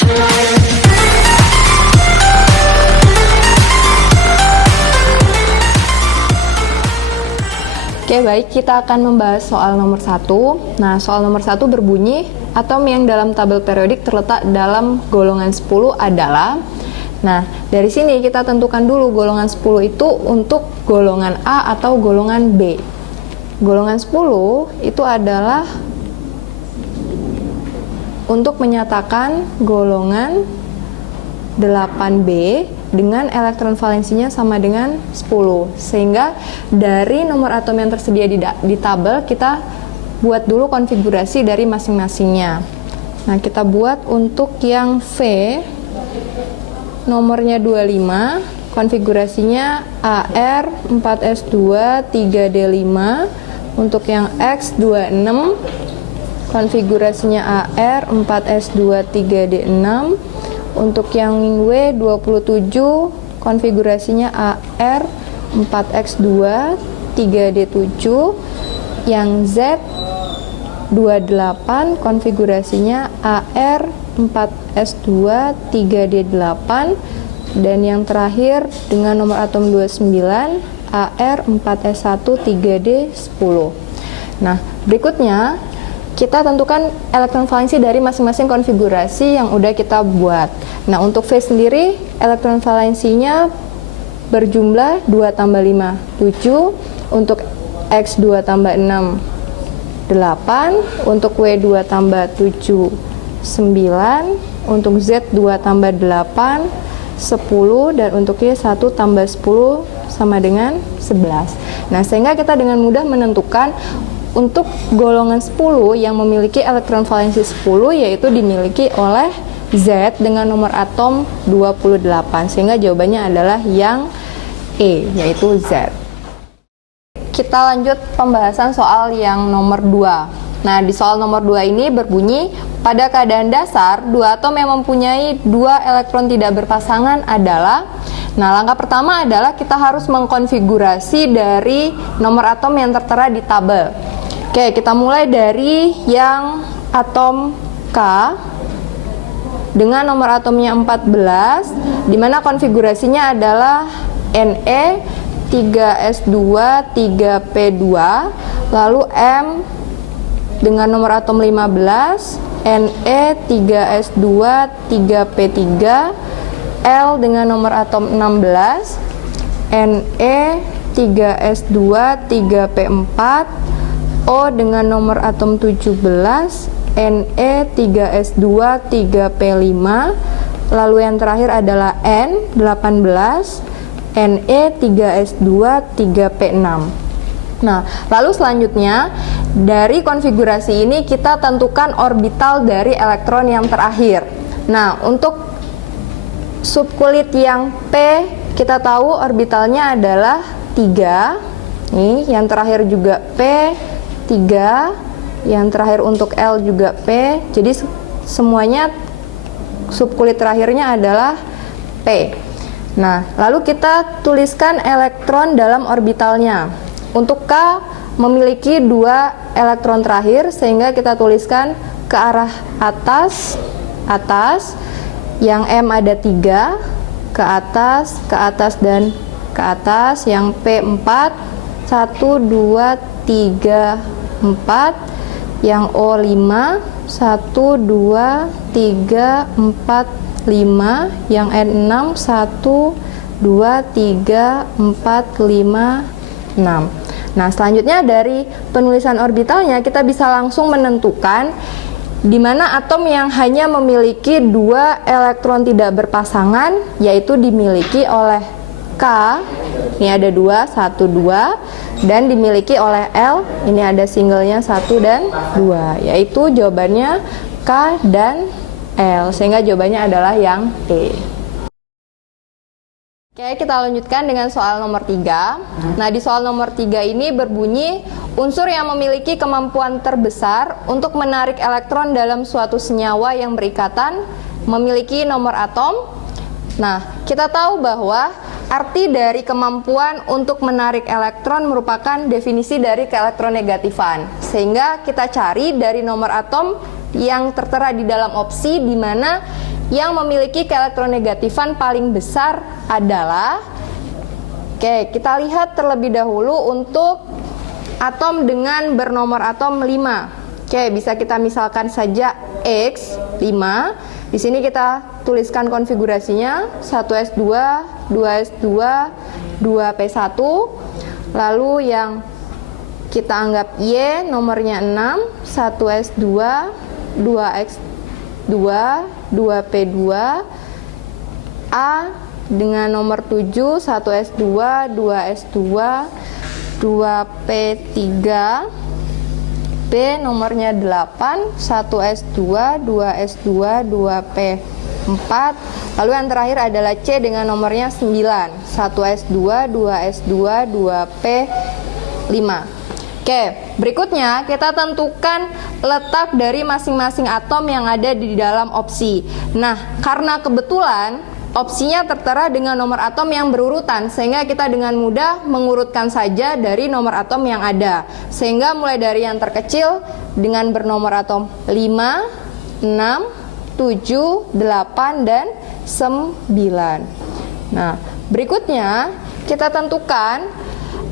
Oke, baik, kita akan membahas soal nomor 1. Nah, soal nomor 1 berbunyi, atom yang dalam tabel periodik terletak dalam golongan 10 adalah. Nah, dari sini kita tentukan dulu golongan 10 itu untuk golongan A atau golongan B. Golongan 10 itu adalah untuk menyatakan golongan 8B dengan elektron valensinya sama dengan 10. Sehingga dari nomor atom yang tersedia di tabel, kita buat dulu konfigurasi dari masing-masingnya. Nah, kita buat untuk yang V, nomornya 25, konfigurasinya AR 4S2 3D5. Untuk yang X 26, konfigurasinya AR 4S2 3D6. Untuk yang W 27, konfigurasinya AR 4X2 3D7. Yang Z 28, konfigurasinya AR 4S2 3D8. Dan yang terakhir dengan nomor atom 29, AR 4S1 3D10. Nah, berikutnya kita tentukan elektron valensi dari masing-masing konfigurasi yang udah kita buat. Nah, untuk V sendiri, elektron valensinya berjumlah 2 tambah 5, 7. Untuk X 2 tambah 6, 8. Untuk W 2 tambah 7, 9. Untuk Z 2 tambah 8, 10. Dan untuk Y 1 tambah 10 sama dengan 11. Nah, sehingga kita dengan mudah menentukan untuk golongan 10 yang memiliki elektron valensi 10 yaitu dimiliki oleh Z dengan nomor atom 28, sehingga jawabannya adalah yang E, yaitu Z. Kita lanjut pembahasan soal yang nomor 2. Nah, di soal nomor 2 ini berbunyi, pada keadaan dasar, dua atom yang mempunyai dua elektron tidak berpasangan adalah. Nah, langkah pertama adalah kita harus mengkonfigurasi dari nomor atom yang tertera di tabel. Oke, kita mulai dari yang atom K dengan nomor atomnya 14, di mana konfigurasinya adalah Ne 3S2 3P2, lalu M dengan nomor atom 15, Ne 3S2 3P3, L dengan nomor atom 16, Ne 3S2 3P4, O dengan nomor atom 17, Ne 3S2 3P5, lalu yang terakhir adalah N 18, Ne 3S2 3P6. Nah, lalu selanjutnya dari konfigurasi ini kita tentukan orbital dari elektron yang terakhir. Nah, untuk subkulit yang P kita tahu orbitalnya adalah 3. Nih, yang terakhir juga P 3, yang terakhir untuk L juga P. Jadi semuanya subkulit terakhirnya adalah P. Nah, lalu kita tuliskan elektron dalam orbitalnya. Untuk K memiliki 2 elektron terakhir, sehingga kita tuliskan ke arah atas, yang M ada 3, ke atas dan ke atas, yang P 4, 1, 2, 3, 4, yang O 5, 1, 2, 3, 4, 5, yang N 6, 1, 2, 3, 4, 5, 6. Nah, selanjutnya dari penulisan orbitalnya kita bisa langsung menentukan di mana atom yang hanya memiliki 2 elektron tidak berpasangan, yaitu dimiliki oleh K, ini ada 2, 1, 2, dan dimiliki oleh L, ini ada singlenya 1 dan 2, yaitu jawabannya K dan L, sehingga jawabannya adalah yang E. Oke, kita lanjutkan dengan soal nomor 3. Nah, di soal nomor 3 ini berbunyi, unsur yang memiliki kemampuan terbesar untuk menarik elektron dalam suatu senyawa yang berikatan memiliki nomor atom. Nah, kita tahu bahwa arti dari kemampuan untuk menarik elektron merupakan definisi dari keelektronegatifan. Sehingga kita cari dari nomor atom yang tertera di dalam opsi, di mana yang memiliki keelektronegatifan paling besar adalah, oke, kita lihat terlebih dahulu untuk atom dengan bernomor atom 5. Oke, bisa kita misalkan saja X 5. Di sini kita tuliskan konfigurasinya 1s2, 2s2, 2p1. Lalu yang kita anggap Y nomornya 6, 1s2, 2x2, 2p2. A dengan nomor 7, 1s2, 2s2, 2p3. B nomornya 8, 1s2, 2s2, 2p4. Lalu yang terakhir adalah C dengan nomornya 9, 1s2, 2s2, 2p5. Oke, berikutnya kita tentukan letak dari masing-masing atom yang ada di dalam opsi. Nah, karena kebetulan opsinya tertera dengan nomor atom yang berurutan, sehingga kita dengan mudah mengurutkan saja dari nomor atom yang ada. Sehingga mulai dari yang terkecil dengan bernomor atom 5, 6, 7, 8, dan 9. Nah, berikutnya kita tentukan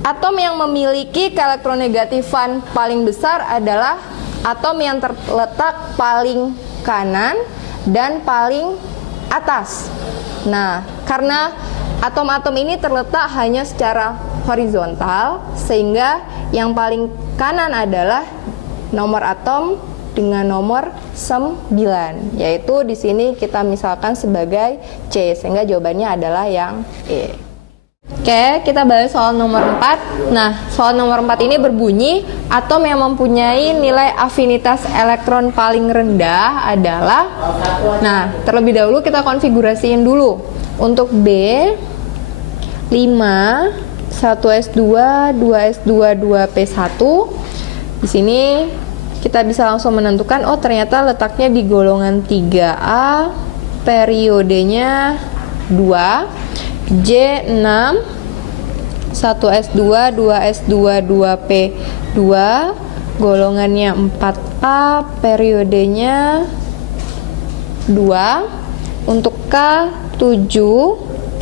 atom yang memiliki keelektronegatifan paling besar adalah atom yang terletak paling kanan dan paling atas. Nah, karena atom-atom ini terletak hanya secara horizontal, sehingga yang paling kanan adalah nomor atom dengan nomor 9, yaitu di sini kita misalkan sebagai C, sehingga jawabannya adalah yang E. Oke, kita bahas soal nomor 4. Nah, soal nomor 4 ini berbunyi, atom yang mempunyai nilai afinitas elektron paling rendah adalah, nah, terlebih dahulu kita konfigurasiin dulu. Untuk B, 5, 1s2, 2s2, 2p1. Di sini kita bisa langsung menentukan, oh ternyata letaknya di golongan 3A, periodenya 2. J6, 1s2, 2s2, 2p2, golongannya 4A, periodenya 2. Untuk K7,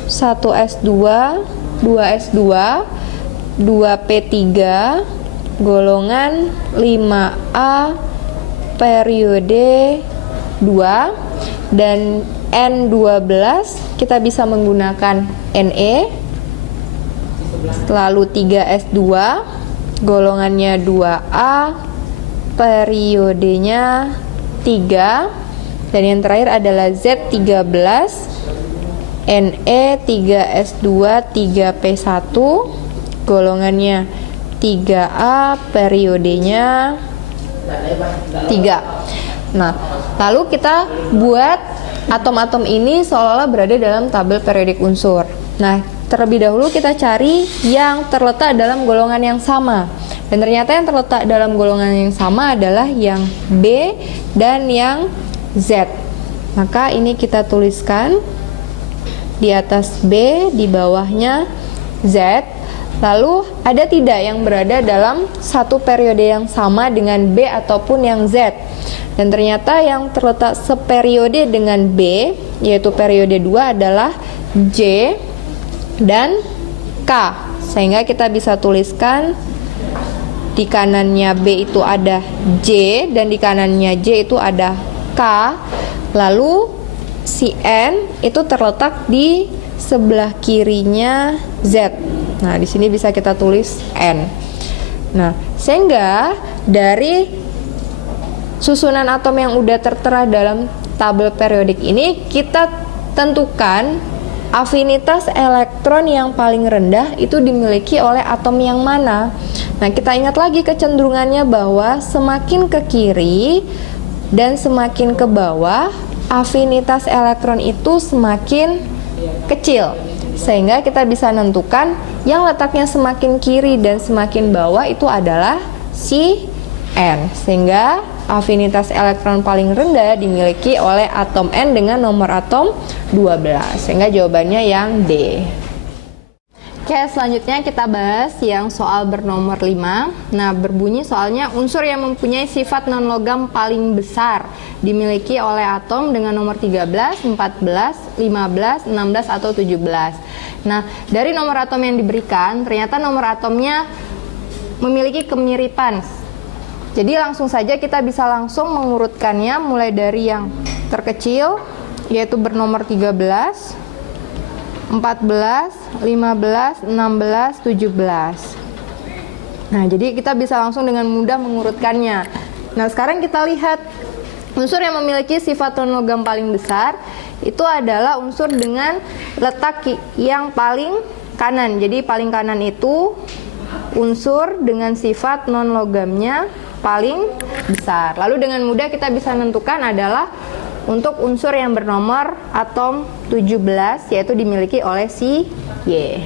1s2, 2s2, 2p3, golongan 5A, periode 2. Dan N12 kita bisa menggunakan Ne, lalu 3s2, golongannya 2A, periodenya 3. Dan yang terakhir adalah Z13, Ne 3s2, 3p1, golongannya 3A, periodenya 3. Nah, lalu kita buat atom-atom ini seolah-olah berada dalam tabel periodik unsur. Nah, terlebih dahulu kita cari yang terletak dalam golongan yang sama. Dan ternyata yang terletak dalam golongan yang sama adalah yang B dan yang Z. Maka ini kita tuliskan di atas B, di bawahnya Z. Lalu ada tidak yang berada dalam satu periode yang sama dengan B ataupun yang Z? Dan ternyata yang terletak seperiode dengan B, yaitu periode 2, adalah J dan K. Sehingga kita bisa tuliskan di kanannya B itu ada J dan di kanannya J itu ada K. Lalu si N itu terletak di sebelah kirinya Z. Nah, di sini bisa kita tulis N. Nah, sehingga dari susunan atom yang udah tertera dalam tabel periodik ini, kita tentukan afinitas elektron yang paling rendah itu dimiliki oleh atom yang mana. Nah, kita ingat lagi kecenderungannya bahwa semakin ke kiri dan semakin ke bawah, afinitas elektron itu semakin kecil. Sehingga kita bisa menentukan yang letaknya semakin kiri dan semakin bawah itu adalah si N. Sehingga afinitas elektron paling rendah dimiliki oleh atom N dengan nomor atom 12. Sehingga jawabannya yang D. Oke, selanjutnya kita bahas yang soal bernomor 5. Nah, berbunyi soalnya unsur yang mempunyai sifat non-logam paling besar dimiliki oleh atom dengan nomor 13, 14, 15, 16, atau 17. Nah, dari nomor atom yang diberikan, ternyata nomor atomnya memiliki kemiripan. Jadi langsung saja kita bisa langsung mengurutkannya mulai dari yang terkecil, yaitu bernomor 13, 14, 15, 16, 17. Nah, jadi kita bisa langsung dengan mudah mengurutkannya. Nah, sekarang kita lihat unsur yang memiliki sifat non-logam paling besar itu adalah unsur dengan letak yang paling kanan. Jadi paling kanan itu unsur dengan sifat non-logamnya paling besar. Lalu dengan mudah kita bisa menentukan adalah untuk unsur yang bernomor atom 17, yaitu dimiliki oleh si Y.